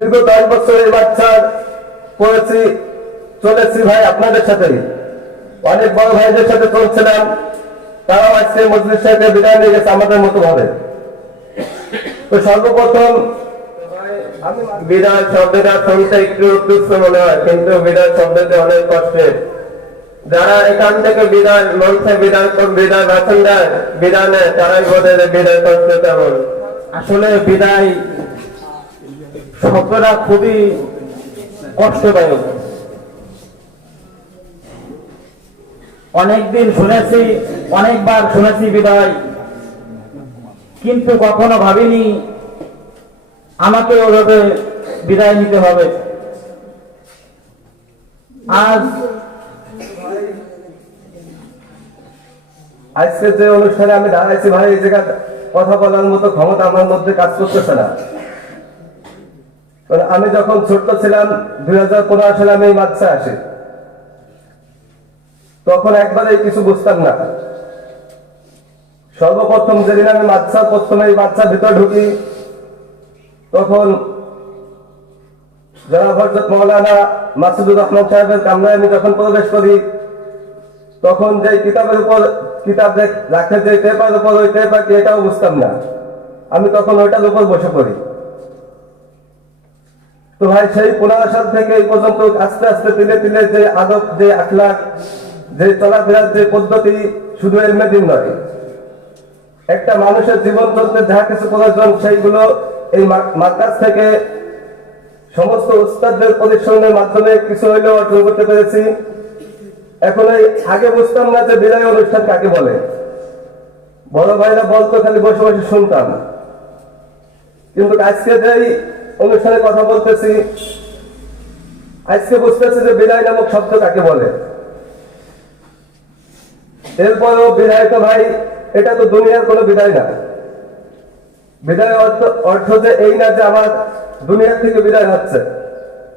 দীর্ঘ 10 বছর এই বাচ্চার পড়েছি, চলেছি ভাই আপনাদের সাথেই। অনেক বড় ভাইদের সাথে চলছিলাম, তারাও আজকে মজলিস সাহেবকে বিদায় নিয়ে গেছে আমাদের মতো ভাবে। তো সর্বপ্রথম বিদায় শব্দটা শুনতে একটু তুচ্ছ মনে হয়, কিন্তু বিদায় শব্দটি অনেক কষ্টের। যারা এখান থেকে বিদায় মঞ্চে বিদায় ভাষণ দেয়, বিদায় নেয়, তারাই বোঝে যে বিদায় কষ্ট কেমন। আসলে বিদায় শব্দটা খুবই কষ্টদায়ক। অনেকদিন শুনেছি, অনেকবার শুনেছি বিদায়, কিন্তু কখনো ভাবিনি আমাকে ওভাবে বিদায় নিতে হবে। আজকে যে অনুষ্ঠানে আমি দাঁড়াইছি ভাই, এই জায়গা কথা বলার মতো ক্ষমতা আমার মধ্যে কাজ করতেছে না। আমি যখন ছোট্ট ছিলাম 2015 সালে আমি এই মাদ্রাসায় আসি, তখন একবারে কিছু বুঝতাম না। সর্বপ্রথম যেদিন আমি প্রথমে এই মাদ্রাসার ভিতরে ঢুকি, তখন জনাব হযরত মাওলানা মাসুদুর রহমান সাহেবের কামরায় আমি যখন প্রবেশ করি, তখন যে কিতাবের উপর কিতাব রাখে, যে পেপার উপর, ওই পেপার কি এটাও বুঝতাম না। আমি তখন ওইটার উপর বসে পড়ি। তো ভাই সেই 15 সাল থেকে এই পর্যন্ত আস্তে আস্তে তিলে তিলে যে আদব, যে আখলাক, যে চলাফেরার যে পদ্ধতি, শুধু এলমেদিন নয়, একটা মানুষের জীবন চলতে যা কিছু প্রয়োজন সেইগুলো এই মাদ্রাসা থেকে সমস্ত উস্তাদদের পরিশ্রমের মাধ্যমে কিছু হইলেও অর্জন করতে পেরেছি। এখন এই আগে বুঝতাম না যে বিদায় অনুষ্ঠান কাকে বলে। বড় ভাইরা বলতো, খালি বসে বসে শুনতাম। কিন্তু আজকে যেই অনুষ্ঠানে কথা বলতেছি, আজকে বুঝতেছি যে বিদায় নামক শব্দ কাকে বলে। এরপরও বিদায় তো ভাই, এটা তো দুনিয়ার কোনো বিদায় না। বিদায় অর্থ যে এই না যে আমার দুনিয়ার থেকে বিদায় হচ্ছে।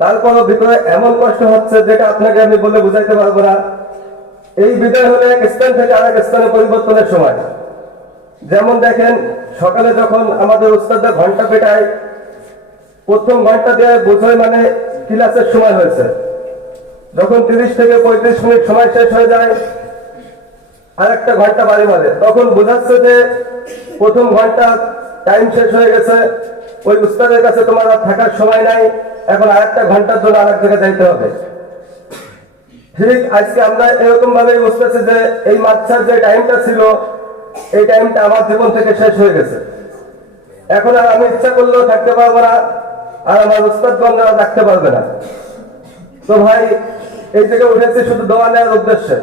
তারপরও ভিতরে এমন কষ্ট হচ্ছে যেটা আপনাকে আমি বলে বুঝাইতে পারবো না। এই বিদায় হলে এক স্থান থেকে আরেক স্থানে পরিবর্তনের সময়। যেমন দেখেন, সকালে যখন আমাদের উস্তাদরা ঘন্টা পেটায়, প্রথম ঘন্টা দিয়ে বোঝায় মানে ক্লাসের সময় হয়েছে। যখন 30 থেকে 35 মিনিট সময় শেষ হয়ে যায়, আর একটা ঘন্টা বাড়ি মারে, তখন বোঝাচ্ছে যে প্রথম ঘন্টা টাইম শেষ হয়ে গেছে, ওই উস্তাদের কাছে তোমার আর থাকার সময় নাই, এখন আরেকটা ঘন্টার জন্য আরেক জায়গায় যাইতে হবে। ঠিক আজকে আমরা এরকম ভাবে বুঝতেছি যে এই মাদ্রাসার যে টাইমটা ছিল, এই টাইমটা আমার জীবন থেকে শেষ হয়ে গেছে। এখন আর আমি ইচ্ছা করলেও থাকতে পারবো না, আর আমার উস্তাদগণরা রাখতে পারবে না। তো ভাই, এই থেকে উঠেছি শুধু দোয়া নেওয়ার উদ্দেশ্যে।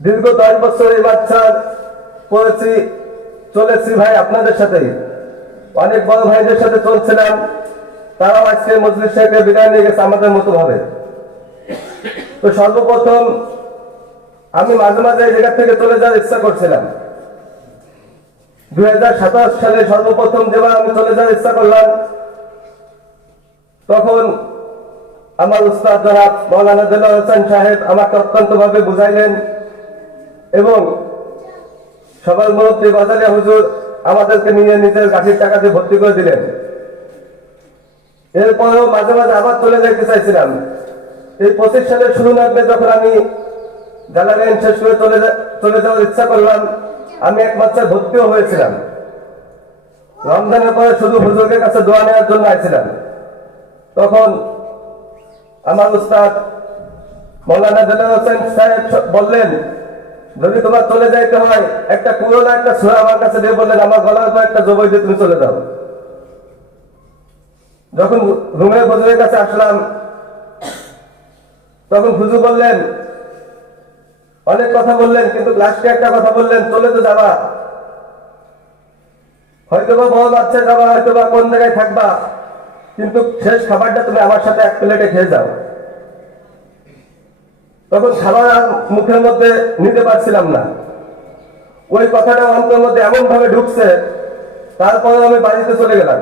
দীর্ঘ 10 বছর এই বাচ্চার পড়েছি, চলেছি ভাই আপনাদের সাথেই। অনেক বড় ভাইদের সাথে চলছিলাম, তারাও আজকে মজলিস সাহেবকে বিদায় নিয়ে গেছে আমাদের মতো ভাবে। তো সর্বপ্রথম আমি মাঝে মাঝে এই জায়গা থেকে চলে যাওয়ার ইচ্ছা করছিলাম। 2027 সালে সর্বপ্রথম যেবার আমি চলে যাওয়ার ইচ্ছা করলাম, তখন আমার উস্তাদ জনাব মাওলানা দেলোয়ার হোসেন সাহেব আমাকে অত্যন্ত ভাবে বুঝাইলেন, এবং সবার মুরব্বী বাজারিয়া হুজুর আমাদেরকে নিয়ে নিজের গাড়ির টাকা দিয়ে ভর্তি করে দিলেন। এরপরেও মাঝে মাঝে আবার চলে যেতে চাইছিলাম। এই 25 সালের শুরু নামবে যখন আমি জালালাইন শেষ করে চলে যাওয়ার ইচ্ছা করলাম, আমি এক মাত্রায় ভর্তিও হয়েছিলাম। রমজানের পরে শুধু হুজুরের কাছে দোয়া নেওয়ার জন্য আইছিলাম। তখন আমার উস্তাদ মাওলানা দেলোয়ার হোসেন সাহেব বললেন, যদি তোমার চলে যাইতে হয়, একটা পুরোনো একটা সূরা আমার কাছে দিয়ে বললেন, আমার গলার উপর একটা জবাই দিয়ে তুমি চলে যাও। যখন রুমে হুজুরের কাছে আসলাম, তখন হুজুর বললেন, অনেক কথা বললেন, কিন্তু লাস্টে একটা কথা বললেন, চলে তো যাবা, হয়তো বা বড় বাচ্চা যাবা, হয়তো বা কোন জায়গায় থাকবা, কিন্তু শেষ খাবারটা তুমি আমার সাথে এক প্লেটে খেয়ে যাও। তখন খাবার আর মুখের মধ্যে নিতে পারছিলাম না। ওই কথাটা অন্তর মধ্যে এমন ভাবে ঢুকছে, তারপরে আমি বাড়িতে চলে গেলাম।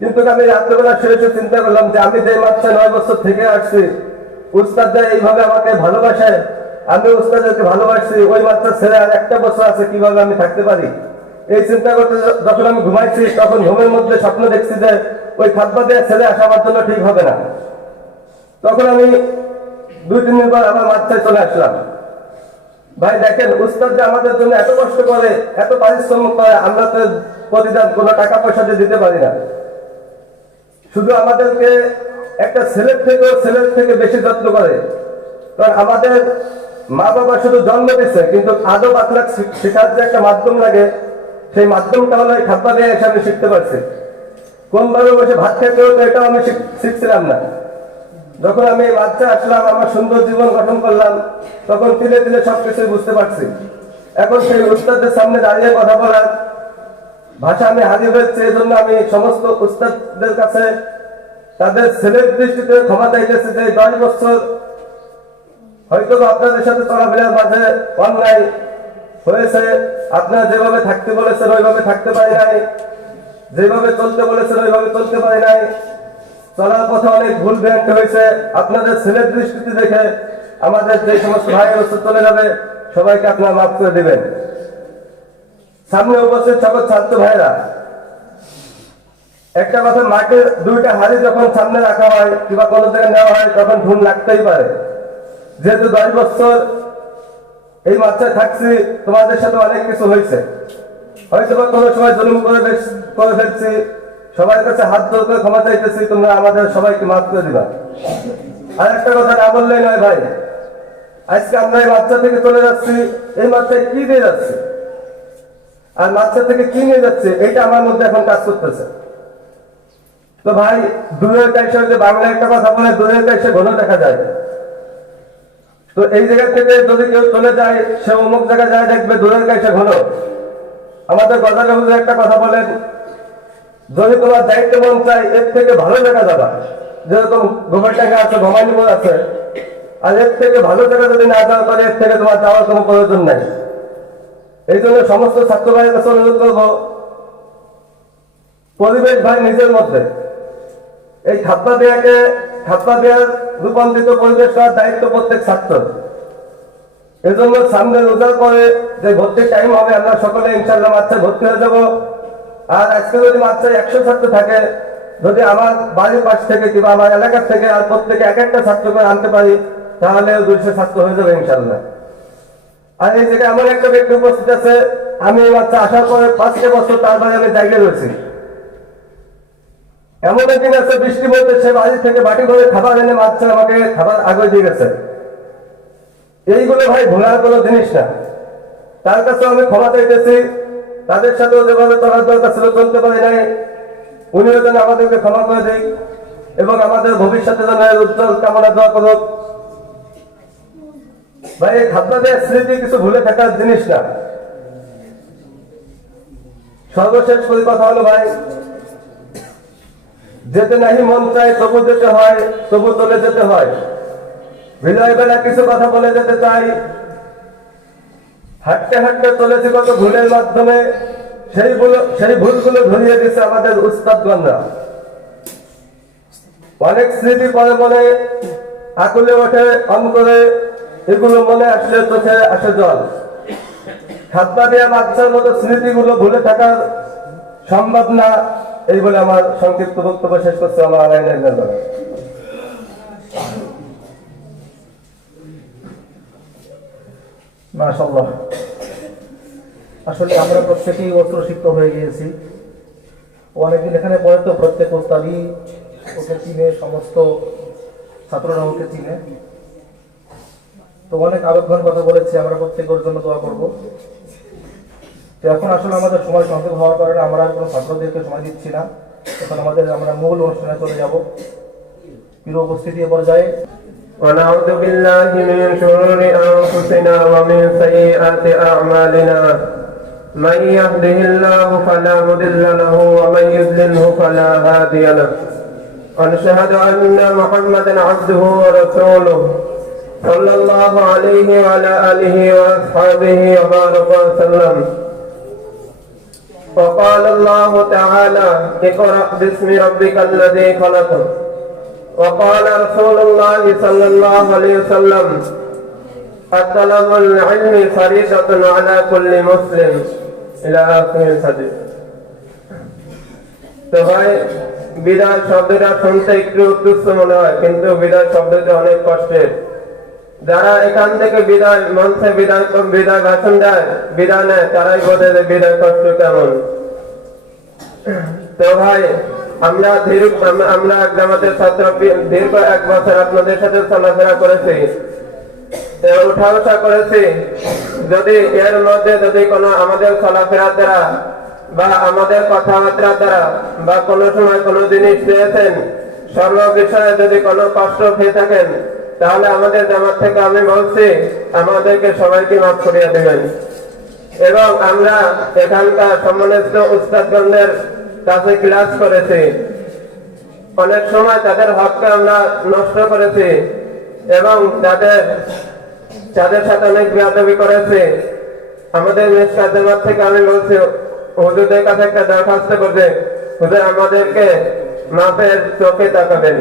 কিন্তু আমি রাত্রেবেলা শুয়ে চিন্তা করলাম যে আমি যে মাত্রা 9 বছর থেকে আসছি, উস্তাদরা এইভাবে আমাকে ভালোবাসায়, আমি উস্তাদদেরকে ভালোবাসছি, ওই মাত্রা ছেড়ে আর একটা বছর আছে, কিভাবে আমি থাকতে পারি? এই চিন্তা করতে যখন আমি ঘুমাইছি তখন ঘুমের মধ্যে স্বপ্ন দেখছি যে ওই খাদ্য দেওয়া ছেলে আসা আমার জন্য ঠিক হবে না। তখন আমি 2-3 দিন পর আমার মাথায় চলে আসলাম। ভাই দেখেন, উস্তাদ যে আমাদের জন্য এত কষ্ট করে, এত পরিশ্রম করে, আমরা তো প্রতিদান কোনো টাকা পয়সা দিয়ে দিতে পারি না। শুধু আমাদেরকে একটা ছেলের থেকে বেশি যত্ন করে। কারণ আমাদের মা বাবা শুধু জন্ম দিচ্ছে, কিন্তু আদব আখলাক শেখার যে একটা মাধ্যম লাগে, সেই মাধ্যমটা হলো এই খাদ্য দিয়ে এসে আমি শিখতে পারছি। কোনভাবে বসে ভাত খেতে হতো এটাও আমি শিখছিলাম না। যখন আমি এই বাচ্চা আসলাম, আমার সুন্দর জীবন গঠন করলাম, তখন ধীরে ধীরে সবকিছু বুঝতে পারছি। এখন সেই উস্তাদদের সামনে দাঁড়িয়ে কথা বলার ভাষা আমি হারিয়ে ফেলছি। এই জন্য আমি সমস্ত উস্তাদদের কাছে তাদের ছেলের দৃষ্টিতে ক্ষমা চাইতেছি যে 10 বছর হয়তো আপনাদের সাথে চলাফেরার মাঝে অন্যায় হয়েছে। আপনারা যেভাবে থাকতে বলেছেন ওইভাবে থাকতে পারি নাই, যেভাবে চলতে বলেছেন ওইভাবে চলতে পারি নাই, চলার পথে অনেক ভুল ভ্রান্তি হয়েছে। আপনাদের ছেলের দৃষ্টিতে দেখে আমাদের যে সমস্ত ভাইয়ের ওষুধ চলে যাবে, সবাইকে আপনারা মাফ করে দিবেন। সামনে উপস্থিত সকল ছাত্র ভাইরা, একটা কথা, মাটির 2টা হাড়ি যখন সামনে রাখা হয় কিংবা কোনো জায়গায় নেওয়া হয়, তখন ঘুম লাগতেই পারে। যেহেতু 10 বছর এই মাত্রায় থাকছি, তোমাদের সাথে অনেক কিছু হয়েছে, হয়তো বা কোনো সময় জুলুম করে ফেলছি। সবার কাছে হাত জোর করে ক্ষমা চাইতেছি, তোমরা আমাদের সবাইকে মাফ করে দিবা। আর একটা কথা না বললেই নয় ভাই, আজকে আমরা এই বাচ্চা থেকে চলে যাচ্ছি, এই বাচ্চায় কি দিয়ে যাচ্ছে আর বাচ্চা থেকে কি নিয়ে যাচ্ছে, এটা আমার মধ্যে এখন কাজ করতেছে। তো ভাই, দূরের কাছে যে বাংলা একটা কথা বলে, দূরের কাছে ঘন দেখা যায়। তো এই জায়গা থেকে যদি কেউ চলে যায়, সে অমুক জায়গায় যায় দেখবে দূরের কাছে ঘন। আমাদের গজাল হুজুর একটা কথা বলেন, যদি তোমার দায়িত্ব মন চাই, এর থেকে ভালো জায়গা যাবা। যেরকম গোবর টাকা আছে, ঘমাইনিপুর আছে, আর এর থেকে ভালো জায়গা যদি না যাওয়া করে, এর থেকে তোমার যাওয়ার কোনো প্রয়োজন নাই। এই জন্য সমস্ত ছাত্র ভাইয়ের কাছে অনুরোধ করবো, পরিবেশ ভাই নিজের মধ্যে এই খাদ্য দেওয়ার রূপান্তরিত পরিবেশ করার দায়িত্ব প্রত্যেক ছাত্র। এজন্য সামনে রোজার পরে যে ভর্তির টাইম হবে, আমরা সকলে ইনশাআল্লাহ মাত্রায় ভর্তি হয়ে যাব। আর আজকে যদি মাত্রায় 100 ছাত্র থাকে, যদি আমার বাড়ির পাশ থেকে কিংবা আমার এলাকার থেকে আর প্রত্যেকে একটা ছাত্র করে আনতে পারি, তাহলে 200 ছাত্র হয়ে যাবে ইনশাআল্লাহ। আর এই জায়গায় এমন একটা ব্যক্তি উপস্থিত আছে, আমি এই বাচ্চা আসার পরে 5 বছর তার বাড়ি আমি জায়গায় রয়েছি। এমন একদিন আছে, বৃষ্টি বলতে সে বাড়ি থেকে বাটি করে খাবার এনে মাছ আমাকে খাবার আগে দিয়ে গেছে। এইগুলো ভাই ভোলার কোনো জিনিস না। তার কাছে আমি ক্ষমা চাইতেছি, তাদের সাথেও যেভাবে চলার দরকার ছিল চলতে পারি নাই, উনিও যেন আমাদেরকে ক্ষমা করে দেয় এবং আমাদের ভবিষ্যতে যেন উজ্জ্বল কামনা দোয়া করুক। ভাই, এই খাদ্য দেওয়ার স্মৃতি কিছু ভুলে থাকার জিনিস না। সর্বশেষ করে কথা হলো ভাই, যেতে নাহি মন চায় তবু যেতে হয়, তবু চলে যেতে হয়। বিজয় বেলা কিছু কথা বলে যেতে চাই, হাঁটতে হাঁটতে চলেছি কত ভুলের মাধ্যমে, সেই ভুলগুলো ধরিয়ে দিচ্ছে আমাদের উস্তাদগণরা। অনেক স্মৃতি পরে মনে আকুলে ওঠে অন্তরে, এগুলো মনে আসলে চোখে আসে জল। খাদ্য দেওয়া বাচ্চার মতো স্মৃতিগুলো ভুলে থাকার সম্ভব না। এই বলে আমার সংক্ষিপ্ত বক্তব্য শেষ করছে। আমার আলাইনের ব্যাপারে মাশাআল্লাহ, আসলে আমরা প্রত্যেকেই অস্ত্রসিক্ত হয়ে গিয়েছি। অনেকদিন এখানে পড়ে, তো প্রত্যেক ওস্তাদই ওকে চিনে, সমস্ত ছাত্ররা ওকে চিনে। তো অনেক আবেগঘন কথা বলেছে, আমরা প্রত্যেকের জন্য দোয়া করব। তো এখন আসলে আমাদের সময় সংক্ষেপ হওয়ার কারণে আমরা কোনো ছাত্রদেরকে সময় দিচ্ছি না। এখন আমরা মূল অনুষ্ঠানে চলে যাব। প্রিয় উপস্থিতি পর্যায়ে ونعوذ بالله من شرور أنفسنا ومن سيئات أعمالنا، من يهده الله فلا مضل له ومن يضلله فلا هادي له، ونشهد أن محمدا عبده ورسوله صلى الله عليه وعلى آله وأصحابه وبارك وسلم. وقال الله تعالى: اقرأ باسم ربك الذي خلق. وقال رسول الله صلى الله عليه وسلم: طلب العلم فريضة على كل مسلم. ইলা আখিরিল হাদিস। তো ভাই, বিদায় শব্দটা শুনতে একটু তুচ্ছ মনে হয়, কিন্তু বিদায় শব্দটা অনেক কষ্টের। যারা এখান থেকে বিদায় মঞ্চে বিদায় ভাষণ দেয়, বিদায় নেয়, তারাই বোঝে যে বিদায় কষ্ট কেমন। তো ভাই, আমরা জামাতের ছাত্র দীর্ঘ 1 বছর আপনাদের সাথে চলাফেরা করেছি, উঠা বসা করেছি। যদি এর মধ্যে যদি কোনো আমাদের চলাফেরা দ্বারা বা আমাদের কথাবার্তা দ্বারা বা কোনো সময় কোনো জিনিস পেয়েছেন, সর্ব বিষয়ে যদি কোনো কষ্ট পেয়ে থাকেন, তাহলে আমাদের জামাত থেকে আমি বলছি, আমাদেরকে সবাইকে মাফ করিয়ে দেবেন। এবং আমরা এখানকার সম্মানিত উস্তাদগণদের কাছে ক্লাস করেছি, অনেক সময় তাদের হককে আমরা নষ্ট করেছি এবং তাদের সাথে অনেক বেয়াদবি করেছি। আমাদের মিশকাত জামাত থেকে আমি বলছি, হুজুরদের কাছে একটা দরখাস্ত করবে, হুজুর আমাদেরকে মাফের চোখে তাকাবেন।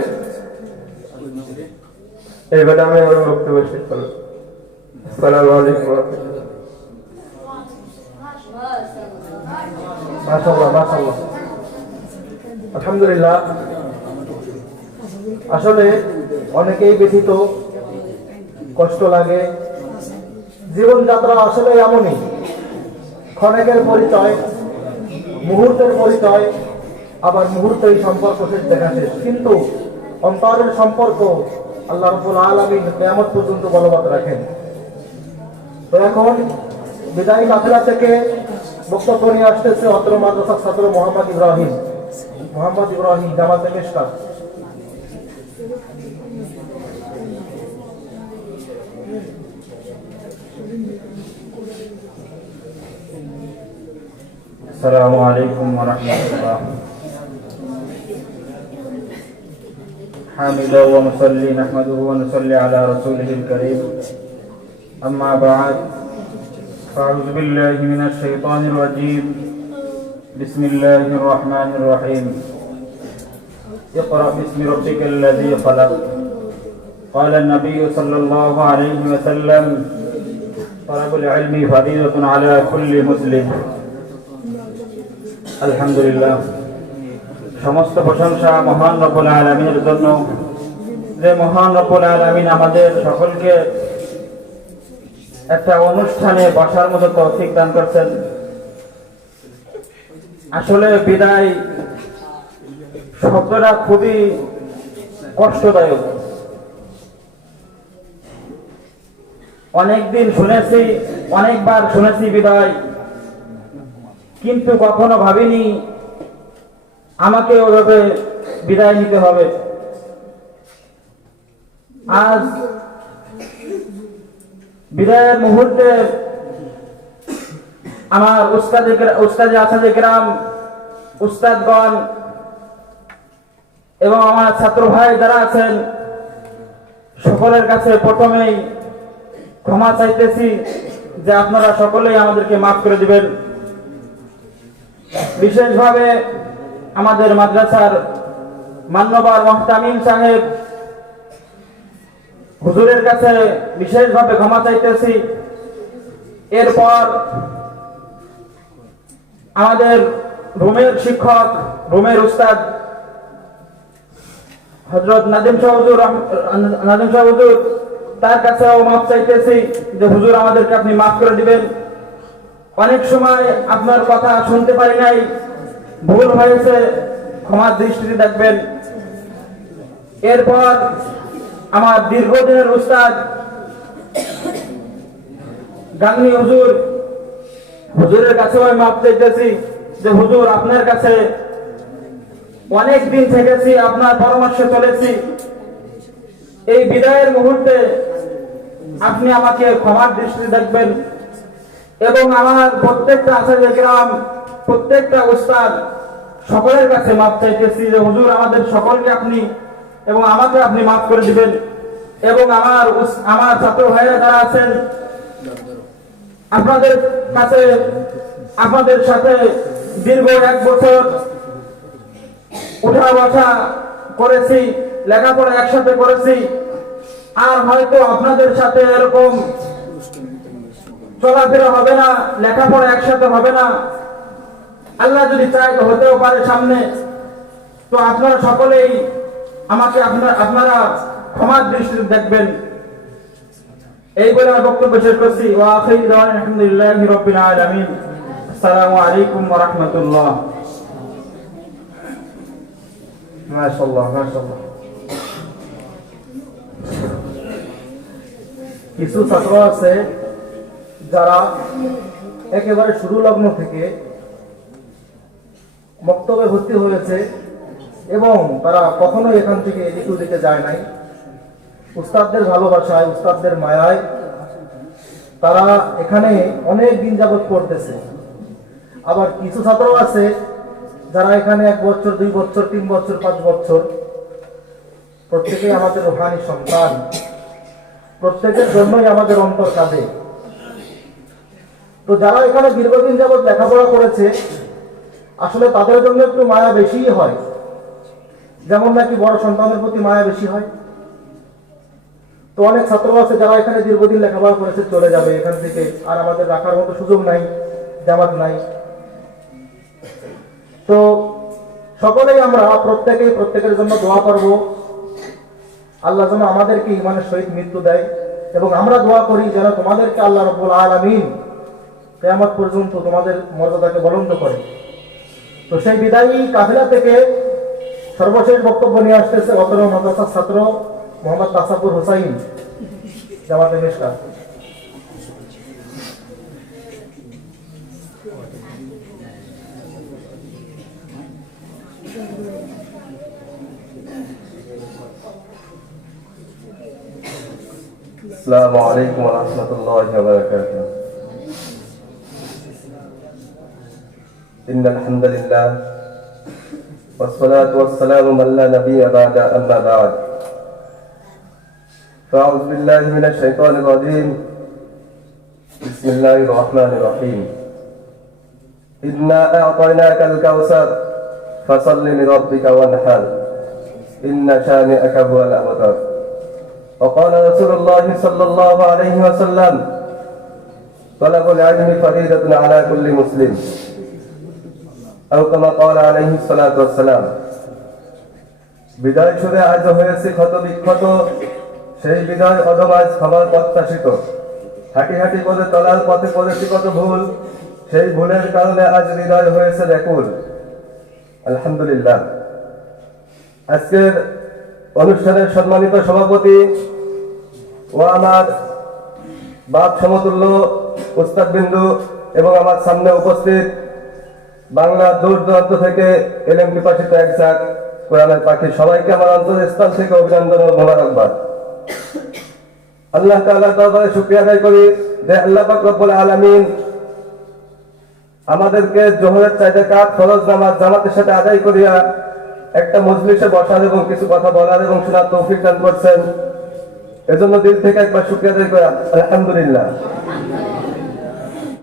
এইভাবে আমি আমার বক্তব্য শেষ করলাম। আসসালামু আলাইকুম। মাশাআল্লাহ, মাশাআল্লাহ, আলহামদুলিল্লাহ। আসলে অনেকেই ব্যথিত, কষ্ট লাগে। জীবনযাত্রা আসলে এমনই, ক্ষণিকের পরিচয়, মুহূর্তের পরিচয়, আবার মুহূর্তেই সম্পর্ক শেষ, দেখা শেষ। কিন্তু অন্তরের সম্পর্ক আল্লাহ রাব্বুল আলামিন কিয়ামত পর্যন্ত বলবৎ রাখেন। তো এখন বিদায়ী কাফেলা থেকে বক্তব্য নিয়ে আসতেছে অত্র মাদ্রাসার ছাত্র মোহাম্মদ ইব্রাহিম জামাতে মিশকাত। السلام عليكم ورحمة الله. حامدا ومصلي نحمده ونصلي على رسوله الكريم. أما بعد، فأعوذ بالله من الشيطان الرجيم. بسم الله الرحمن الرحيم. اقرأ باسم ربك الذي خلق. قال النبي صلى الله عليه وسلم: طلب العلم فريضة على كل مسلم. আলহামদুলিল্লাহ, সমস্ত প্রশংসা মহান রব্বুল আলামিনের জন্য, যে মহান রব্বুল আলামিন আমাদের সকলকে একটা অনুষ্ঠানে বসার মতো তৌফিক দান করছেন। আসলে বিদায় শব্দটা খুবই কষ্টদায়ক। অনেকদিন শুনেছি, অনেকবার শুনেছি বিদায়, কিন্তু কখনো ভাবিনি আমাকে ওভাবে বিদায় নিতে হবে। আজ বিদায়ের মুহূর্তে আমার উস্তাদে আসাদে গ্রাম, উস্তাদগণ এবং আমার ছাত্র ভাই যারা আছেন, সকলের কাছে প্রথমেই ক্ষমা চাইতেছি যে আপনারা সকলেই আমাদেরকে মাফ করে দিবেন। বিশেষভাবে আমাদের মাদ্রাসার মান্যবর মুহতামিম সাহেব হুজুরের কাছে বিশেষভাবে ক্ষমা চাইতেছি। এরপর আমাদের রুমের শিক্ষক, রুমের উস্তাদ হযরত নাদিম শাহ হুজুর, তার কাছেও মাফ চাইতেছি যে হুজুর আমাদেরকে আপনি মাফ করে দিবেন। অনেক সময় আপনার কথা শুনতে পারি নাই, ভুল হয়েছে, ক্ষমার দৃষ্টিতে দেখবেন। এরপর আমার দীর্ঘদিনের উস্তাদ গাংনী হুজুরের কাছেও আমি মাফ চাইতেছি যে হুজুর আপনার কাছে অনেক দিন থেকেছি, আপনার পরামর্শে চলেছি। এই বিদায়ের মুহূর্তে আপনি আমাকে ক্ষমার দৃষ্টিতে দেখবেন এবং আমার প্রত্যেকটা আসাদে গ্রাম, প্রত্যেকটা উস্তাদ সকলের কাছে মাফ চাইতেছি যে হুজুর আমাদের সকলকে আপনি এবং আমাকে আপনি মাফ করে দিবেন। এবং আমার ছাত্র ভাইরা যারা আছেন, আপনাদের কাছে, আপনাদের সাথে দীর্ঘ 1 বছর উঠা বসা করেছি, লেখাপড়া একসাথে করেছি, আর হয়তো আপনাদের সাথে এরকম চলাফেরা হবে না, লেখাপড়া একসাথে হবে না, আল্লাহ যদি চায় তো হতেও পারে সামনে। তো আপনারা সকলেই আমাকে আপনারা ক্ষমার দৃষ্টিতে দেখবেন। এই বলে আমার বক্তব্য শেষ করছি। ওয়া আখিরু দাওয়ানা আলহামদুলিল্লাহি রাব্বিল আলামিন। আসসালামু আলাইকুম ওয়া রাহমাতুল্লাহ। মাশাআল্লাহ, মাশাআল্লাহ। কিছু ছাত্র আছে যারা একেবারে শুরু লগ্ন থেকে বক্তব্যে ভর্তি হয়েছে এবং তারা কখনোই এখান থেকে এদিক ওদিকে যায় নাই। উস্তাদদের ভালোবাসায়, উস্তাদদের মায়ায় তারা এখানে অনেক দিন যাবৎ পড়তেছে। আবার কিছু ছাত্র আছে যারা এখানে 1 বছর, 2 বছর, 3 বছর, 5 বছর, প্রত্যেকেই আমাদের রূহানী সন্তান, প্রত্যেকের জন্যই আমাদের অন্তর কাঁদে। তো যারা এখানে দীর্ঘদিন যাবৎ লেখাপড়া করেছে আসলে তাদের জন্য একটু মায়া বেশিই হয়, যেমন নাকি বড় সন্তানের প্রতি মায়া বেশি হয়। তো অনেক ছাত্র আছে যারা এখানে দীর্ঘদিন লেখাপড়া করেছে, চলে যাবে এখান থেকে, আর আমাদের রাখার মতো সুযোগ নাই, জামাত নাই। তো সকলেই আমরা প্রত্যেকের জন্য দোয়া করব, আল্লাহ যেন আমাদেরকে ঈমানের সহিত মৃত্যু দেয়, এবং আমরা দোয়া করি যেন তোমাদেরকে আল্লাহ রাব্বুল আলামিন কিয়ামত পর্যন্ত তোমাদের মর্যাদাকে বুলন্দ করে। তো সেই বিদায়ী কাফেলা থেকে সর্বশেষ বক্তব্য নিয়ে আসতেছে অতর মাদ্রাসার ছাত্র মোহাম্মদ তাসাব্বুর হোসাইন, জামাতে মিশকাত। السلام عليكم ورحمة الله وبركاته. إن الحمد لله والصلاة والسلام من لا نبي بعد أما بعد. فأعوذ بالله من الشيطان الرجيم. بسم الله الرحمن الرحيم. إنا أعطيناك الكوثر فصل لربك وانحر إن شانئك هو الأبتر. وقال رسول الله صلى الله عليه وسلم طلب العلم فريضة على كل مسلم أو كما قال عليه الصلاة والسلام. বিদায় সুরে আজ হয়েছে ক্ষত বিক্ষত, সেই বিদায় অদম আজ ক্ষমার প্রত্যাশিত। হাঁটি হাঁটি পদে চলার পথে করেছি কত ভুল, সেই ভুলের কারণে আজ হৃদয় হয়েছে ব্যাকুল। আলহামদুলিল্লাহ। আজকের অনুষ্ঠানের সম্মানিত সভাপতি ও আমার বাপ সমতুল্য উস্তাদ বিন্দু এবং আমার সামনে উপস্থিত বাংলা দূর দূরান্ত থেকে এলএম পিপাসিত একজাক কোরআনের পাখি, সবাইকে আমার অন্তরস্থল থেকে অভিনন্দন ও মোবারকবাদ। আল্লাহ তাআলার দরবারে শুকরিয়া আদায় করি যে আল্লাহ পাক রব্বুল আলামিন আমাদেরকে জোহরের চাইতে কাজ ফরজ নামাজ জামাতের সাথে আদায় করিয়া একটা মজলিসে বসার এবং কিছু কথা বলার এবং শোনার তৌফিক দান করছেন। এজন্য দিল থেকে একবার শুকরিয়া আদায় করি, আলহামদুলিল্লাহ।